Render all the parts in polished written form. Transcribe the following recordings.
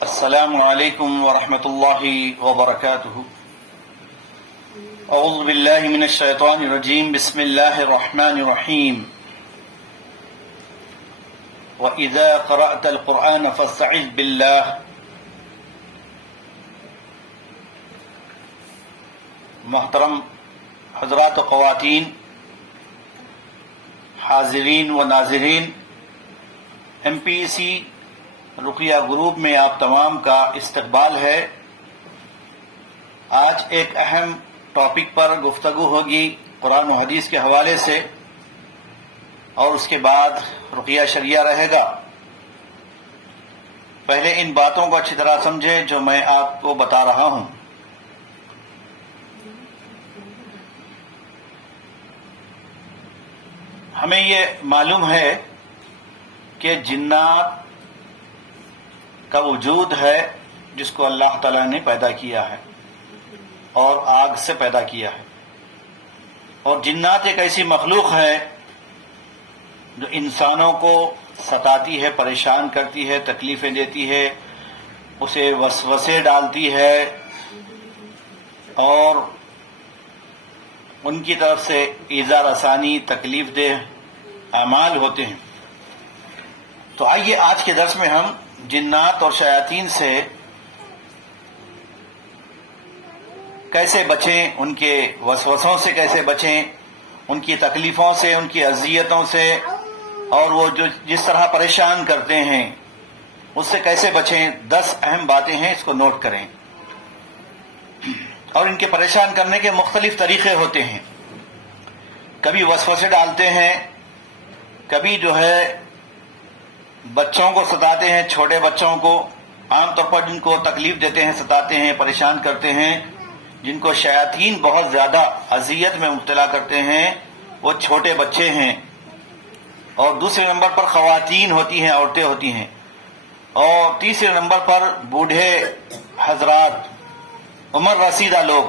السلام علیکم ورحمۃ اللہ وبرکاتہ۔ اعوذ باللہ من الشیطان الرجیم، بسم اللہ الرحمن الرحیم۔ وَإِذَا قَرَأْتَ الْقُرْآنَ فَاسْتَعِذْ بِاللَّهِ۔ محترم حضرات و خواتین، حاضرین و ناظرین، MPEC رقیہ گروپ میں آپ تمام کا استقبال ہے۔ آج ایک اہم ٹاپک پر گفتگو ہوگی قرآن و حدیث کے حوالے سے، اور اس کے بعد رقیہ شریعہ رہے گا۔ پہلے ان باتوں کو اچھی طرح سمجھیں جو میں آپ کو بتا رہا ہوں۔ ہمیں یہ معلوم ہے کہ جنات کا وجود ہے جس کو اللہ تعالیٰ نے پیدا کیا ہے اور آگ سے پیدا کیا ہے، اور جنات ایک ایسی مخلوق ہے جو انسانوں کو ستاتی ہے، پریشان کرتی ہے، تکلیفیں دیتی ہے، اسے وسوسے ڈالتی ہے، اور ان کی طرف سے ایذا رسانی، تکلیف دہ اعمال ہوتے ہیں۔ تو آئیے آج کے درس میں ہم جنات اور شیاطین سے کیسے بچیں، ان کے وسوسوں سے کیسے بچیں، ان کی تکلیفوں سے، ان کی اذیتوں سے، اور وہ جو جس طرح پریشان کرتے ہیں اس سے کیسے بچیں۔ 10 اہم باتیں ہیں، اس کو نوٹ کریں۔ اور ان کے پریشان کرنے کے مختلف طریقے ہوتے ہیں۔ کبھی وسوسے ڈالتے ہیں، کبھی جو ہے بچوں کو ستاتے ہیں، چھوٹے بچوں کو، عام طور پر جن کو تکلیف دیتے ہیں، ستاتے ہیں، پریشان کرتے ہیں، جن کو شیاطین بہت زیادہ اذیت میں مبتلا کرتے ہیں، وہ چھوٹے بچے ہیں۔ اور دوسرے نمبر پر خواتین ہوتی ہیں، عورتیں ہوتی ہیں، اور تیسرے نمبر پر بوڑھے حضرات، عمر رسیدہ لوگ۔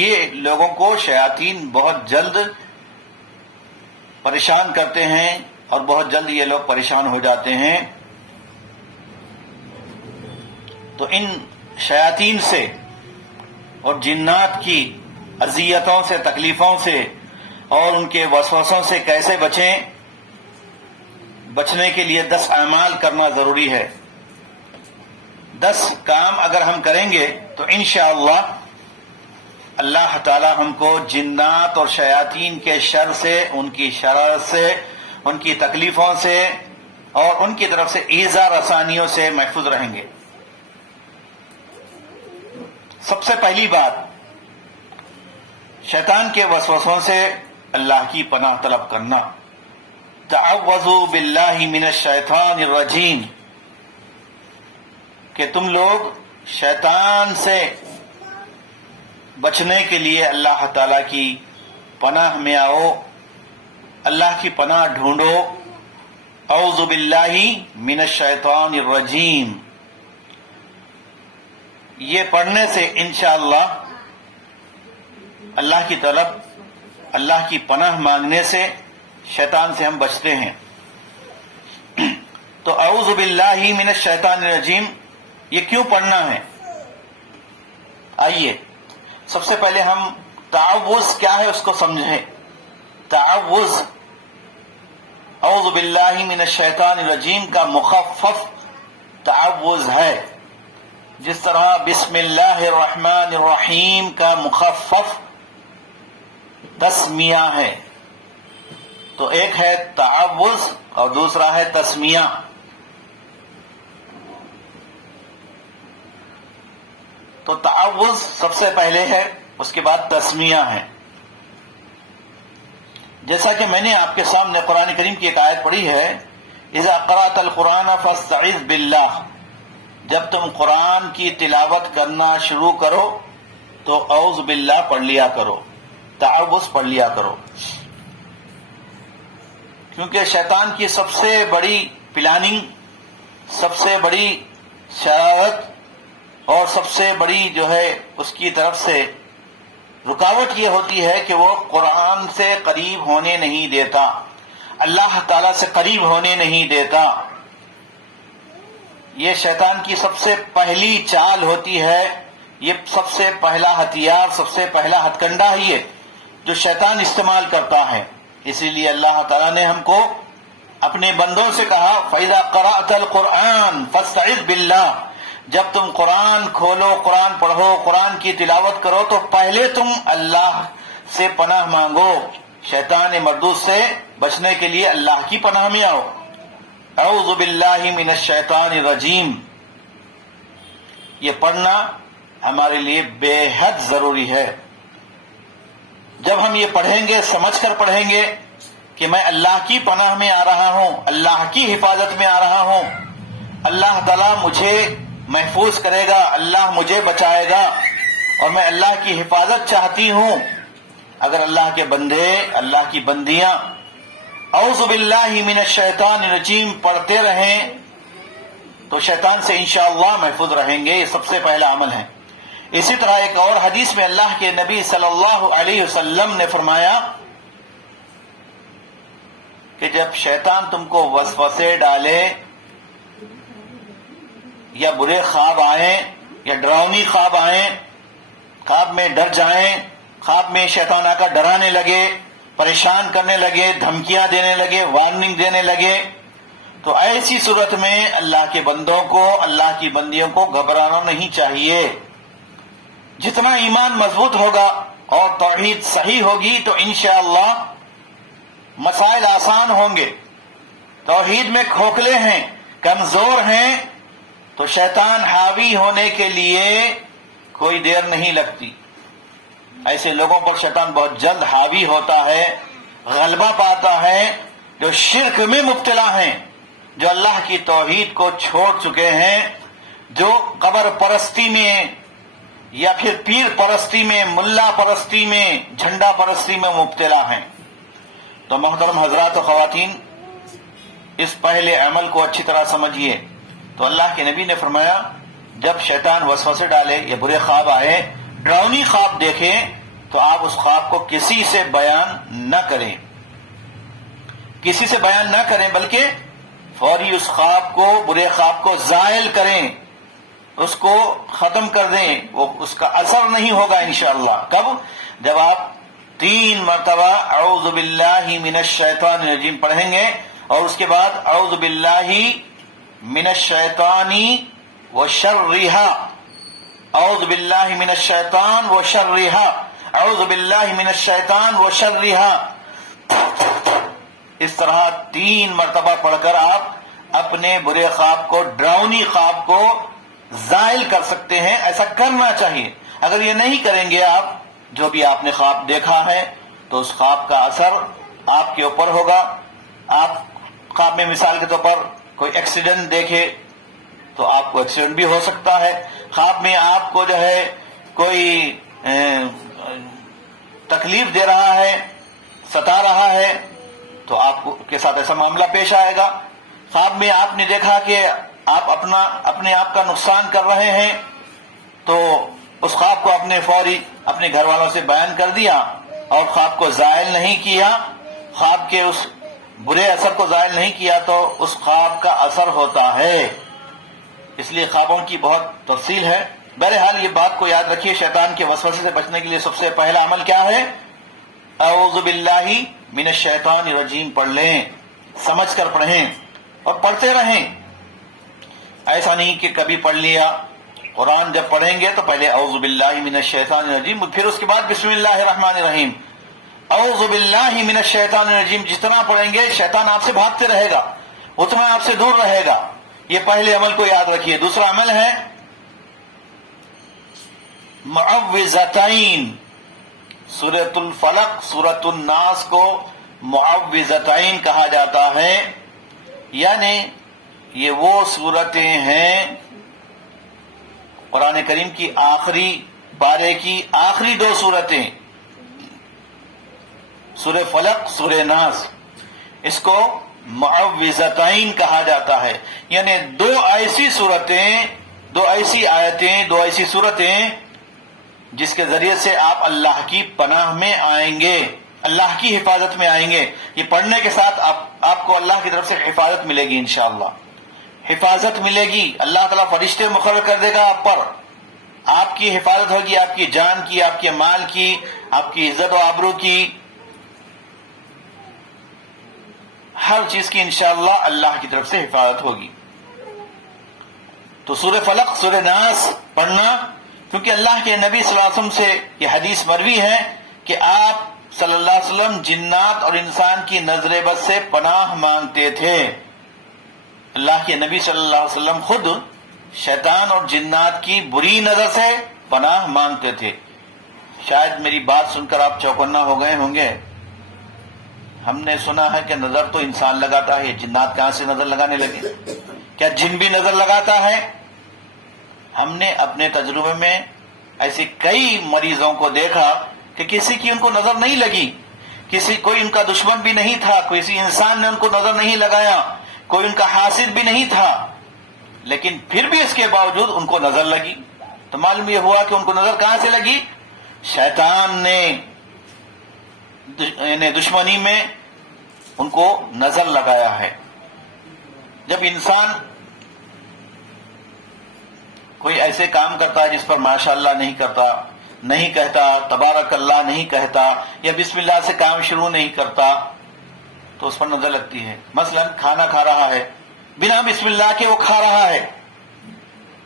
یہ لوگوں کو شیاطین بہت جلد پریشان کرتے ہیں اور بہت جلد یہ لوگ پریشان ہو جاتے ہیں۔ تو ان شیاطین سے اور جنات کی اذیتوں سے، تکلیفوں سے اور ان کے وسوسوں سے کیسے بچیں، بچنے کے لیے 10 اعمال کرنا ضروری ہے۔ 10 کام اگر ہم کریں گے تو انشاءاللہ اللہ تعالی ہم کو جنات اور شیاطین کے شر سے، ان کی شرارت سے، ان کی تکلیفوں سے اور ان کی طرف سے ایذا رسانیوں سے محفوظ رہیں گے۔ سب سے پہلی بات، شیطان کے وسوسوں سے اللہ کی پناہ طلب کرنا۔ تعوذوا باللہ من الشیطان الرجیم، کہ تم لوگ شیطان سے بچنے کے لیے اللہ تعالی کی پناہ میں آؤ، اللہ کی پناہ ڈھونڈو۔ اعوذ باللہ من الشیطان الرجیم، یہ پڑھنے سے انشاءاللہ اللہ کی طلب، اللہ کی پناہ مانگنے سے شیطان سے ہم بچتے ہیں۔ تو اعوذ باللہ من الشیطان الرجیم یہ کیوں پڑھنا ہے؟ آئیے سب سے پہلے ہم تعوذ کیا ہے اس کو سمجھیں۔ تعوذ اعوذ باللہ من الشیطان الرجیم کا مخفف تعوذ ہے، جس طرح بسم اللہ الرحمن الرحیم کا مخفف تسمیہ ہے۔ تو ایک ہے تعوذ اور دوسرا ہے تسمیہ۔ تو تعوذ سب سے پہلے ہے، اس کے بعد تسمیہ ہے۔ جیسا کہ میں نے آپ کے سامنے قرآن کریم کی ایک آیت پڑھی ہے، اذا قرأت القرآن فاستعذ باللہ، جب تم قرآن کی تلاوت کرنا شروع کرو تو اعوذ باللہ پڑھ لیا کرو، تعوذ پڑھ لیا کرو۔ کیونکہ شیطان کی سب سے بڑی پلاننگ، سب سے بڑی شرارت اور سب سے بڑی جو ہے اس کی طرف سے رکاوٹ یہ ہوتی ہے کہ وہ قرآن سے قریب ہونے نہیں دیتا، اللہ تعالیٰ سے قریب ہونے نہیں دیتا۔ یہ شیطان کی سب سے پہلی چال ہوتی ہے، یہ سب سے پہلا ہتھیار، سب سے پہلا ہتھ کنڈا ہی ہے جو شیطان استعمال کرتا ہے۔ اسی لیے اللہ تعالیٰ نے ہم کو اپنے بندوں سے کہا فَإِذَا قَرَأْتَ الْقُرْآنَ فَاسْتَعِذْ بِاللَّهِ، جب تم قرآن کھولو، قرآن پڑھو، قرآن کی تلاوت کرو تو پہلے تم اللہ سے پناہ مانگو، شیطان مردود سے بچنے کے لیے اللہ کی پناہ میں آؤ۔ اعوذ باللہ من الشیطان الرجیم، یہ پڑھنا ہمارے لیے بے حد ضروری ہے۔ جب ہم یہ پڑھیں گے، سمجھ کر پڑھیں گے کہ میں اللہ کی پناہ میں آ رہا ہوں، اللہ کی حفاظت میں آ رہا ہوں، اللہ تعالیٰ مجھے محفوظ کرے گا، اللہ مجھے بچائے گا، اور میں اللہ کی حفاظت چاہتی ہوں۔ اگر اللہ کے بندے، اللہ کی بندیاں اعوذ باللہ من الشیطان الرجیم پڑھتے رہیں تو شیطان سے انشاءاللہ محفوظ رہیں گے۔ یہ سب سے پہلا عمل ہے۔ اسی طرح ایک اور حدیث میں اللہ کے نبی صلی اللہ علیہ وسلم نے فرمایا کہ جب شیطان تم کو وسوسے ڈالے یا برے خواب آئیں یا ڈراؤنی خواب آئیں، خواب میں ڈر جائیں، خواب میں شیطان آ کر ڈرانے لگے، پریشان کرنے لگے، دھمکیاں دینے لگے، وارننگ دینے لگے، تو ایسی صورت میں اللہ کے بندوں کو، اللہ کی بندیوں کو گھبرانا نہیں چاہیے۔ جتنا ایمان مضبوط ہوگا اور توحید صحیح ہوگی تو انشاءاللہ مسائل آسان ہوں گے۔ توحید میں کھوکھلے ہیں، کمزور ہیں تو شیطان حاوی ہونے کے لیے کوئی دیر نہیں لگتی۔ ایسے لوگوں پر شیطان بہت جلد حاوی ہوتا ہے، غلبہ پاتا ہے جو شرک میں مبتلا ہیں، جو اللہ کی توحید کو چھوڑ چکے ہیں، جو قبر پرستی میں یا پھر پیر پرستی میں، ملا پرستی میں، جھنڈا پرستی میں مبتلا ہیں۔ تو محترم حضرات و خواتین، اس پہلے عمل کو اچھی طرح سمجھیے۔ تو اللہ کے نبی نے فرمایا جب شیطان وسوسے ڈالے یا برے خواب آئے، ڈراؤنی خواب دیکھیں تو آپ اس خواب کو کسی سے بیان نہ کریں، کسی سے بیان نہ کریں، بلکہ فوری اس خواب کو، برے خواب کو زائل کریں، اس کو ختم کر دیں، وہ اس کا اثر نہیں ہوگا انشاءاللہ۔ کب؟ جب آپ 3 مرتبہ اعوذ باللہ من الشیطان الرجیم پڑھیں گے اور اس کے بعد اعوذ باللہ من الشیطان وشرہا، اعوذ باللہ من الشیطان وشرہا، اعوذ باللہ من الشیطان وشرہا، اس طرح 3 مرتبہ پڑھ کر آپ اپنے برے خواب کو، ڈراؤنی خواب کو زائل کر سکتے ہیں۔ ایسا کرنا چاہیے۔ اگر یہ نہیں کریں گے آپ، جو بھی آپ نے خواب دیکھا ہے، تو اس خواب کا اثر آپ کے اوپر ہوگا۔ آپ خواب میں مثال کے طور پر کوئی ایکسیڈنٹ دیکھے تو آپ کو ایکسیڈنٹ بھی ہو سکتا ہے۔ خواب میں آپ کو جو ہے کوئی تکلیف دے رہا ہے، ستا رہا ہے، تو آپ کے ساتھ ایسا معاملہ پیش آئے گا۔ خواب میں آپ نے دیکھا کہ آپ اپنے آپ کا نقصان کر رہے ہیں، تو اس خواب کو اپنے فوری اپنے گھر والوں سے بیان کر دیا اور خواب کو زائل نہیں کیا، خواب کے اس برے اثر کو زائل نہیں کیا، تو اس خواب کا اثر ہوتا ہے۔ اس لیے خوابوں کی بہت تفصیل ہے۔ بہرحال یہ بات کو یاد رکھیے، شیطان کے وسوسے سے بچنے کے لیے سب سے پہلا عمل کیا ہے؟ اعوذ باللہ من الشیطان الرجیم پڑھ لیں، سمجھ کر پڑھیں اور پڑھتے رہیں۔ ایسا نہیں کہ کبھی پڑھ لیا۔ قرآن جب پڑھیں گے تو پہلے اعوذ باللہ من الشیطان الرجیم، پھر اس کے بعد بسم اللہ الرحمن الرحیم۔ اعوذ باللہ من الشیطان الرجیم جتنا پڑھیں گے شیطان آپ سے بھاگتے رہے گا، اتنا آپ سے دور رہے گا۔ یہ پہلے عمل کو یاد رکھیے۔ دوسرا عمل ہے معوذتین۔ سورۃ الفلق، سورۃ الناس کو معوذتین کہا جاتا ہے، یعنی یہ وہ صورتیں ہیں قرآن کریم کی آخری پارے کی آخری 2 صورتیں، سورہ فلق، سورہ ناس، اس کو معوذتین کہا جاتا ہے، یعنی 2 ایسی صورتیں، 2 ایسی آیتیں، 2 ایسی صورتیں جس کے ذریعے سے آپ اللہ کی پناہ میں آئیں گے، اللہ کی حفاظت میں آئیں گے۔ یہ پڑھنے کے ساتھ آپ کو اللہ کی طرف سے حفاظت ملے گی انشاءاللہ۔ حفاظت ملے گی، اللہ تعالیٰ فرشتے مقرر کر دے گا آپ پر، آپ کی حفاظت ہوگی، آپ کی جان کی، آپ کے مال کی، آپ کی عزت و آبرو کی، ہر چیز کی انشاءاللہ اللہ کی طرف سے حفاظت ہوگی۔ تو سورہ فلق، سورہ ناس پڑھنا، کیونکہ اللہ کے نبی صلی اللہ علیہ وسلم سے یہ حدیث مروی ہے کہ آپ صلی اللہ علیہ وسلم جنات اور انسان کی نظر بد سے پناہ مانگتے تھے۔ اللہ کے نبی صلی اللہ علیہ وسلم خود شیطان اور جنات کی بری نظر سے پناہ مانگتے تھے۔ شاید میری بات سن کر آپ چوکنا ہو گئے ہوں گے، ہم نے سنا ہے کہ نظر تو انسان لگاتا ہے، جنات کہاں سے نظر لگانے لگے؟ کیا جن بھی نظر لگاتا ہے؟ ہم نے اپنے تجربے میں ایسے کئی مریضوں کو دیکھا کہ کسی کی ان کو نظر نہیں لگی، کوئی ان کا دشمن بھی نہیں تھا، کسی انسان نے ان کو نظر نہیں لگایا، کوئی ان کا حاسد بھی نہیں تھا، لیکن پھر بھی اس کے باوجود ان کو نظر لگی۔ تو معلوم یہ ہوا کہ ان کو نظر کہاں سے لگی؟ شیطان نے دشمنی میں ان کو نظر لگایا ہے۔ جب انسان کوئی ایسے کام کرتا ہے جس پر ماشاءاللہ نہیں کرتا، نہیں کہتا، تبارک اللہ نہیں کہتا، یا بسم اللہ سے کام شروع نہیں کرتا، تو اس پر نظر لگتی ہے۔ مثلا کھانا کھا رہا ہے، بنا بسم اللہ کے وہ کھا رہا ہے،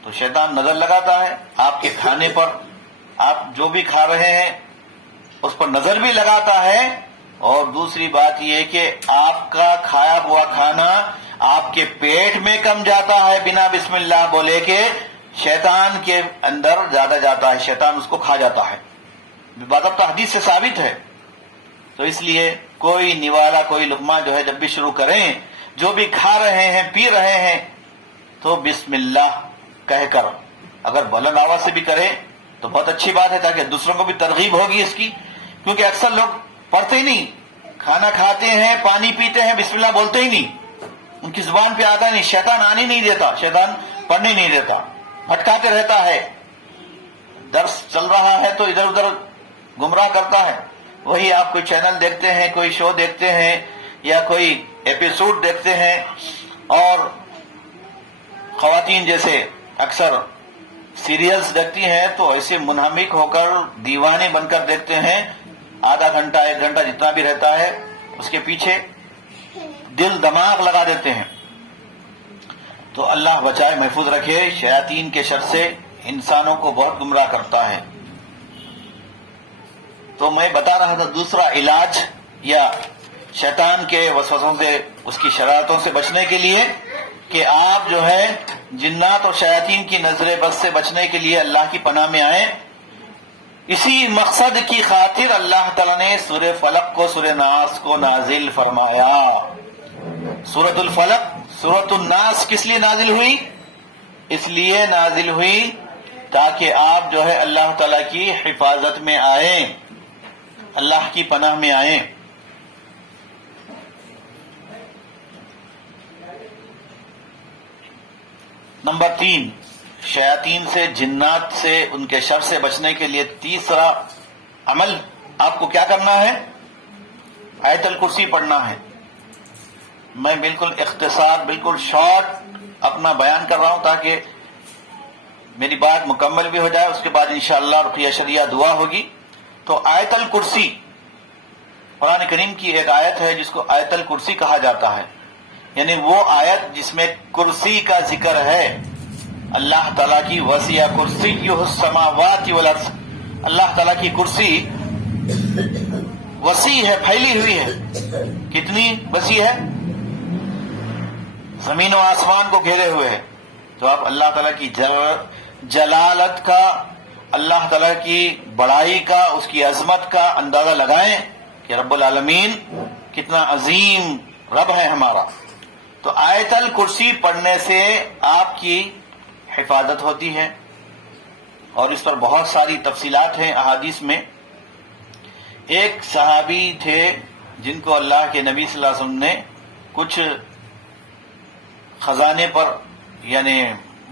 تو شیطان نظر لگاتا ہے آپ کے کھانے پر، آپ جو بھی کھا رہے ہیں اس پر نظر بھی لگاتا ہے۔ اور دوسری بات یہ کہ آپ کا کھایا ہوا کھانا آپ کے پیٹ میں کم جاتا ہے بنا بسم اللہ بولے کہ شیطان کے اندر زیادہ جاتا ہے، شیطان اس کو کھا جاتا ہے، باضابطہ حدیث سے ثابت ہے۔ تو اس لیے کوئی نوالا، کوئی لقمہ جو ہے جب بھی شروع کریں، جو بھی کھا رہے ہیں، پی رہے ہیں، تو بسم اللہ کہہ کر، اگر بلند آواز سے بھی کریں تو بہت اچھی بات ہے، تاکہ دوسروں کو بھی ترغیب ہوگی اس کی، کیونکہ اکثر لوگ پڑھتے ہی نہیں، کھانا کھاتے ہیں، پانی پیتے ہیں، بسم اللہ بولتے ہی نہیں، ان کی زبان پہ آتا نہیں، شیطان آنے نہیں دیتا، شیطان پڑھنے نہیں دیتا، بھٹکاتے رہتا ہے، درس چل رہا ہے تو ادھر ادھر گمراہ کرتا ہے۔ وہی آپ کوئی چینل دیکھتے ہیں، کوئی شو دیکھتے ہیں، یا کوئی ایپیسوڈ دیکھتے ہیں، اور خواتین جیسے اکثر سیریلز دیکھتی ہیں تو ایسے منہمک ہو کر دیوانے بن کر دیکھتے ہیں، آدھا گھنٹہ، ایک گھنٹہ جتنا بھی رہتا ہے اس کے پیچھے دل دماغ لگا دیتے ہیں۔ تو اللہ بچائے، محفوظ رکھے، شیاطین کے شر سے انسانوں کو بہت گمراہ کرتا ہے۔ تو میں بتا رہا تھا دوسرا علاج یا شیطان کے وسوسوں سے، اس کی شرارتوں سے بچنے کے لیے، کہ آپ جو ہے جنات اور شیاطین کی نظر بد سے بچنے کے لیے اللہ کی پناہ میں آئیں۔ اسی مقصد کی خاطر اللہ تعالیٰ نے سورہ فلق کو، سورہ ناس کو نازل فرمایا۔ سورۃ الفلق، سورۃ الناس کس لیے نازل ہوئی؟ اس لیے نازل ہوئی تاکہ آپ جو ہے اللہ تعالیٰ کی حفاظت میں آئیں، اللہ کی پناہ میں آئیں۔ نمبر 3، شیاطین سے، جنات سے، ان کے شر سے بچنے کے لیے تیسرا عمل آپ کو کیا کرنا ہے؟ آیت الکرسی پڑھنا ہے۔ میں بالکل اختصار، بالکل شارٹ اپنا بیان کر رہا ہوں تاکہ میری بات مکمل بھی ہو جائے، اس کے بعد انشاءاللہ رقیہ شریعہ دعا ہوگی۔ تو آیت الکرسی قرآن کریم کی ایک آیت ہے جس کو آیت الکرسی کہا جاتا ہے، یعنی وہ آیت جس میں کرسی کا ذکر ہے، اللہ تعالیٰ کی وسیع کرسیہ السماوات والارض، اللہ تعالیٰ کی کرسی وسیع ہے، پھیلی ہوئی ہے۔ کتنی وسیع ہے؟ زمین و آسمان کو گھیرے ہوئے ہے۔ تو آپ اللہ تعالیٰ کی جلالت کا، اللہ تعالیٰ کی بڑائی کا، اس کی عظمت کا اندازہ لگائیں کہ رب العالمین کتنا عظیم رب ہے ہمارا۔ تو آیت الکرسی پڑھنے سے آپ کی حفاظت ہوتی ہے، اور اس پر بہت ساری تفصیلات ہیں احادیث میں۔ ایک صحابی تھے جن کو اللہ کے نبی صلی اللہ علیہ وسلم نے کچھ خزانے پر، یعنی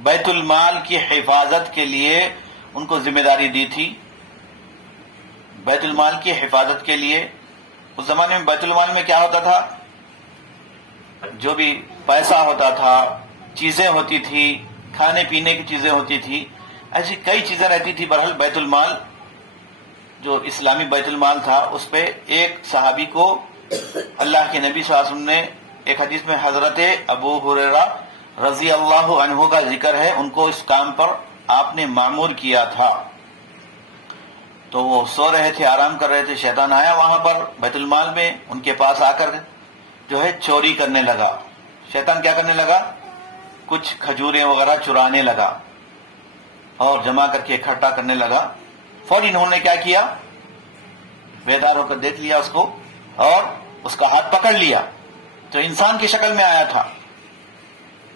بیت المال کی حفاظت کے لیے ان کو ذمہ داری دی تھی۔ بیت المال کی حفاظت کے لیے، اس زمانے میں بیت المال میں کیا ہوتا تھا؟ جو بھی پیسہ ہوتا تھا، چیزیں ہوتی تھی، کھانے پینے کی چیزیں ہوتی تھی، ایسی کئی چیزیں رہتی تھی. بہرحال بیت المال جو اسلامی بیت المال تھا اس پہ ایک صحابی کو اللہ کے نبی صلی اللہ علیہ وسلم نے، ایک حدیث میں حضرت ابو ہریرہ رضی اللہ عنہ کا ذکر ہے، ان کو اس کام پر آپ نے معمور کیا تھا. تو وہ سو رہے تھے، آرام کر رہے تھے، شیطان آیا وہاں پر بیت المال میں، ان کے پاس آ کر جو ہے چوری کرنے لگا. شیطان کیا کرنے لگا؟ کچھ کھجوریں وغیرہ چرانے لگا اور جمع کر کے اکٹھا کرنے لگا. فوراً انہوں نے کیا کیا؟ بیدار ہو کر دیکھ لیا اس کو اور اس کا ہاتھ پکڑ لیا. تو انسان کی شکل میں آیا تھا.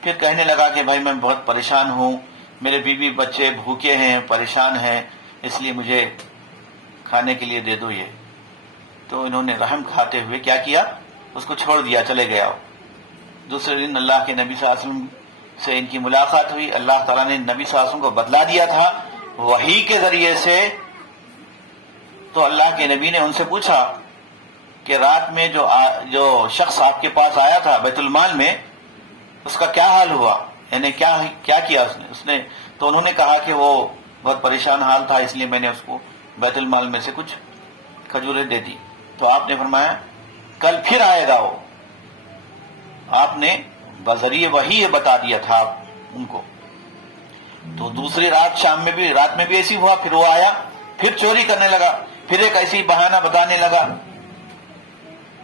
پھر کہنے لگا کہ بھائی میں بہت پریشان ہوں، میرے بیوی بچے بھوکے ہیں، پریشان ہیں، اس لیے مجھے کھانے کے لیے دے دو یہ. تو انہوں نے رحم کھاتے ہوئے کیا کیا؟ اس کو چھوڑ دیا، چلے گیا. دوسرے دن اللہ کے نبی صلی اللہ علیہ وسلم سے ان کی ملاقات ہوئی. اللہ تعالیٰ نے نبی صلی اللہ علیہ وسلم کو بتلا دیا تھا وحی کے ذریعے سے. تو اللہ کے نبی نے ان سے پوچھا کہ رات میں جو شخص آپ کے پاس آیا تھا بیت المال میں، اس کا کیا حال ہوا، یعنی کیا کیا اس نے. تو انہوں نے کہا کہ وہ بہت پریشان حال تھا، اس لیے میں نے اس کو بیت المال میں سے کچھ کھجوریں دے دی. تو آپ نے فرمایا کل پھر آئے گا وہ. آپ نے بذریعہ وحی بتا دیا تھا ان کو. تو دوسری رات میں بھی ایسی ہوا. پھر وہ آیا، پھر چوری کرنے لگا، پھر ایک ایسی بہانہ بتانے لگا.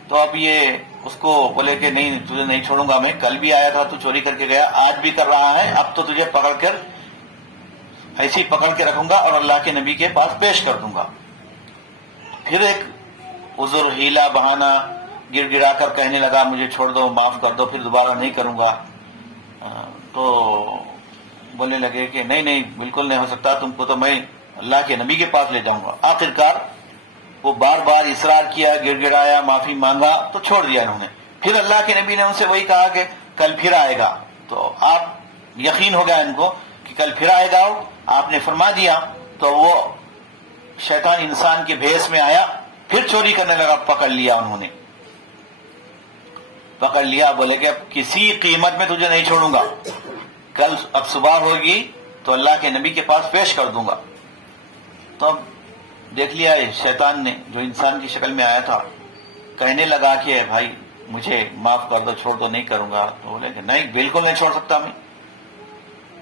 تو اب یہ اس کو بولے کہ نہیں، تجھے نہیں چھوڑوں گا میں، کل بھی آیا تھا تو چوری کر کے گیا، آج بھی کر رہا ہے، اب تو تجھے پکڑ کر ایسی پکڑ کے رکھوں گا اور اللہ کے نبی کے پاس پیش کر دوں گا. پھر ایک عذر، ہیلا، بہانہ گڑ گڑا کر کہنے لگا مجھے چھوڑ دو، معاف کر دو، پھر دوبارہ نہیں کروں گا. تو بولنے لگے کہ نہیں بالکل نہیں ہو سکتا، تم کو تو میں اللہ کے نبی کے پاس لے جاؤں گا. آخرکار وہ بار بار اصرار کیا، گڑ گڑایا، معافی مانگا تو چھوڑ دیا انہوں نے. پھر اللہ کے نبی نے ان سے وہی کہا کہ کل پھر آئے گا. تو آپ یقین ہو گیا ان کو کہ کل پھر آئے گا. آپ نے فرما دیا. تو وہ شیطان انسان کے بھیس میں آیا، پھر چوری کرنے لگا. پکڑ لیا انہوں نے، پکڑ لیا. بولے کہ اب کسی قیمت میں تجھے نہیں چھوڑوں گا، کل اب صبح ہوگی تو اللہ کے نبی کے پاس پیش کر دوں گا. تو اب دیکھ لیا شیطان نے، جو انسان کی شکل میں آیا تھا، کہنے لگا کہ بھائی مجھے معاف کر دو، چھوڑ دو، نہیں کروں گا. تو بولے کہ نہیں بالکل نہیں چھوڑ سکتا میں.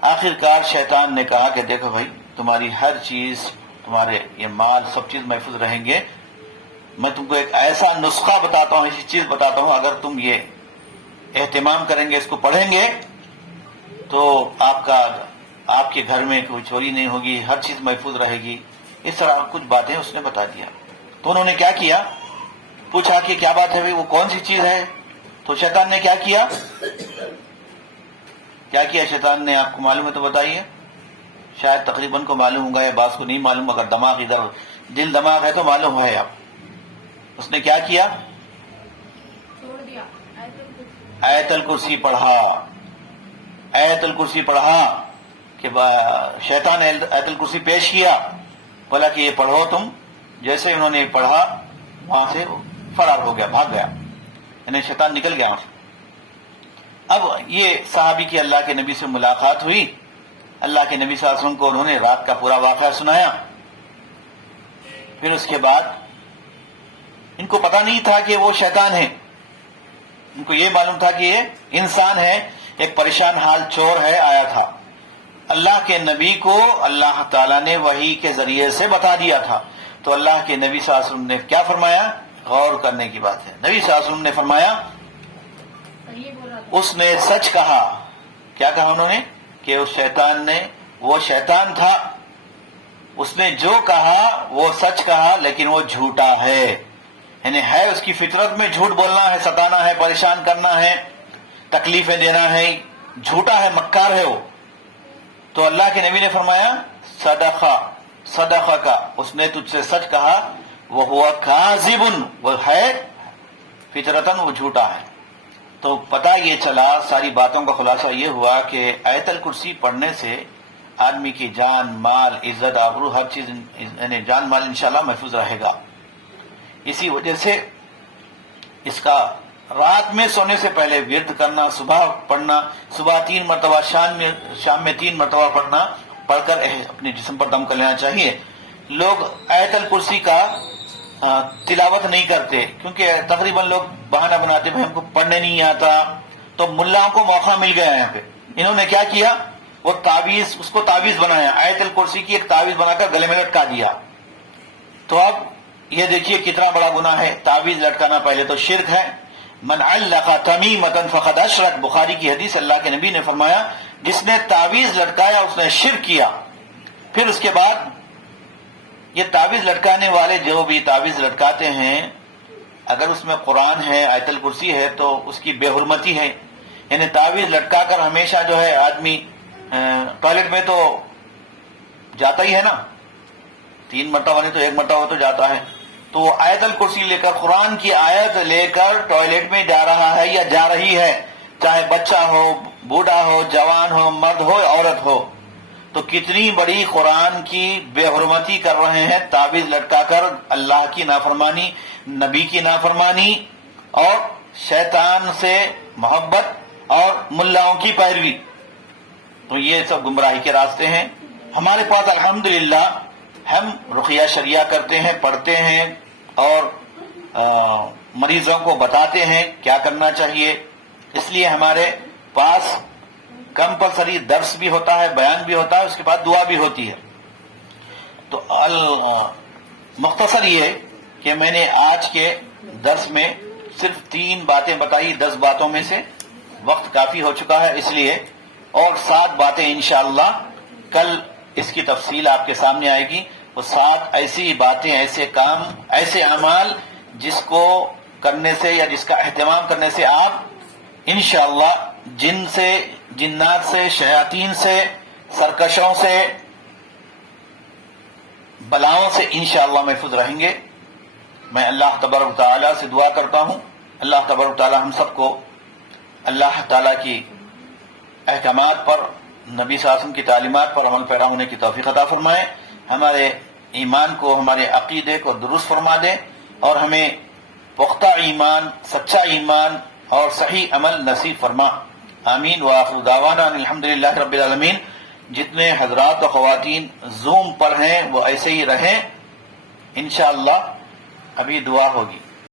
آخرکار شیطان نے کہا کہ دیکھو بھائی، تمہاری ہر چیز، تمہارے یہ مال، سب چیز محفوظ رہیں گے. میں تم کو ایک ایسا نسخہ بتاتا ہوں، ایسی چیز بتاتا ہوں، اگر تم یہ اہتمام کریں گے، اس کو پڑھیں گے تو آپ کے گھر میں کوئی چوری نہیں ہوگی، ہر چیز محفوظ رہے گی. اس طرح کچھ باتیں اس نے بتا دیا. تو انہوں نے کیا کیا؟ پوچھا کہ کیا بات ہے بھائی، وہ کون سی چیز ہے؟ تو شیطان نے کیا کیا شیطان نے؟ آپ کو معلوم ہے تو بتائیے. شاید تقریباً کو معلوم ہوگا یا بعض کو نہیں معلوم، اگر دماغ ادھر دل دماغ ہے تو معلوم ہے. آپ اس نے کیا کیا؟ آیت الکرسی پڑھا. آیت الکرسی پڑھا کہ شیطان نے آیت الکرسی پیش کیا، بولا کہ یہ پڑھو تم. جیسے انہوں نے پڑھا، وہاں سے فرار ہو گیا، بھاگ گیا، یعنی شیطان نکل گیا. اب یہ صحابی کی اللہ کے نبی سے ملاقات ہوئی. اللہ کے نبی صلی اللہ علیہ وسلم کو انہوں نے رات کا پورا واقعہ سنایا. پھر اس کے بعد ان کو پتا نہیں تھا کہ وہ شیطان ہے. ان کو یہ معلوم تھا کہ یہ انسان ہے، ایک پریشان حال چور ہے، آیا تھا. اللہ کے نبی کو اللہ تعالیٰ نے وحی کے ذریعے سے بتا دیا تھا. تو اللہ کے نبی صلی اللہ علیہ وسلم نے کیا فرمایا؟ غور کرنے کی بات ہے. نبی صلی اللہ علیہ وسلم نے فرمایا اس نے سچ کہا. کیا کہا انہوں نے؟ کہ اس شیطان نے، وہ شیطان تھا، اس نے جو کہا وہ سچ کہا، لیکن وہ جھوٹا ہے. یعنی ہے اس کی فطرت میں جھوٹ بولنا ہے، ستانا ہے، پریشان کرنا ہے، تکلیفیں دینا ہے، جھوٹا ہے، مکار ہے وہ. تو اللہ کے نبی نے فرمایا صدقہ کا، اس نے تجھ سے سچ کہا. وہ ہوا کاذب، وہ ہے فطرتاً وہ جھوٹا ہے. تو پتہ یہ چلا، ساری باتوں کا خلاصہ یہ ہوا کہ آیت الکرسی پڑھنے سے آدمی کی جان، مال، عزت، آبرو، ہر چیز، یعنی جان مال انشاءاللہ محفوظ رہے گا. اسی وجہ سے اس کا رات میں سونے سے پہلے ورد کرنا، صبح پڑھنا، صبح 3 مرتبہ، شام میں 3 مرتبہ پڑھنا، پڑھ کر اپنے جسم پر دم کر لینا چاہیے۔ لوگ آیت الکرسی کا تلاوت نہیں کرتے، کیونکہ تقریباً لوگ بہانہ بناتے ہیں ہم کو پڑھنے نہیں آتا، تو ملاؤں کو موقع مل گیا یہاں پہ۔ انہوں نے کیا کیا، وہ تعویذ، اس کو تعویذ بنایا، آیت الکرسی کی ایک تعویذ بنا کر گلے میں لٹکا دیا۔ تو اب یہ دیکھیے کتنا بڑا گناہ ہے تعویذ لٹکانا، پہلے تو شرک ہے۔ من علق تمیمۃ فقد اشرک، بخاری کی حدیث، اللہ کے نبی نے فرمایا جس نے تعویذ لٹکایا اس نے شرک کیا۔ پھر اس کے بعد یہ تعویذ لٹکانے والے جو بھی تعویذ لٹکاتے ہیں، اگر اس میں قرآن ہے، آیت الکرسی ہے، تو اس کی بے حرمتی ہے۔ یعنی تعویذ لٹکا کر ہمیشہ جو ہے آدمی ٹوائلٹ میں تو جاتا ہی ہے نا، 3 مرتبہ نہیں تو 1 مرتبہ تو جاتا ہے، تو وہ آیت الکرسی لے کر، قرآن کی آیت لے کر ٹوائلٹ میں جا رہا ہے یا جا رہی ہے، چاہے بچہ ہو، بوڑھا ہو، جوان ہو، مرد ہو، عورت ہو، تو کتنی بڑی قرآن کی بے حرمتی کر رہے ہیں تعویذ لٹکا کر، اللہ کی نافرمانی، نبی کی نافرمانی اور شیطان سے محبت اور ملاؤں کی پیروی۔ تو یہ سب گمراہی کے راستے ہیں۔ ہمارے پاس الحمدللہ ہم رقیہ شریعہ کرتے ہیں، پڑھتے ہیں اور مریضوں کو بتاتے ہیں کیا کرنا چاہیے، اس لیے ہمارے پاس کمپلسری درس بھی ہوتا ہے، بیان بھی ہوتا ہے، اس کے بعد دعا بھی ہوتی ہے۔ تو مختصر یہ کہ میں نے آج کے درس میں صرف 3 باتیں بتائی، 10 باتوں میں سے وقت کافی ہو چکا ہے اس لیے، اور 7 باتیں انشاءاللہ کل اس کی تفصیل آپ کے سامنے آئے گی۔ وہ 7 ایسی باتیں، ایسے کام، ایسے اعمال جس کو کرنے سے یا جس کا اہتمام کرنے سے آپ انشاءاللہ جن سے، جنات سے، شیاطین سے، سرکشوں سے، بلاؤں سے انشاءاللہ محفوظ رہیں گے۔ میں اللہ تبارک و تعالیٰ سے دعا کرتا ہوں، اللہ تبارک و تعالیٰ ہم سب کو اللہ تعالیٰ کی احکامات پر، نبی صلی اللہ علیہ وسلم کی تعلیمات پر عمل پیرا ہونے کی توفیق عطا فرمائے، ہمارے ایمان کو، ہمارے عقیدے کو درست فرما دے، اور ہمیں پختہ ایمان، سچا ایمان اور صحیح عمل نصیب فرما۔ آمین وآخر دعوانا الحمدللہ رب العالمین۔ جتنے حضرات و خواتین زوم پر ہیں وہ ایسے ہی رہیں، انشاءاللہ ابھی دعا ہوگی۔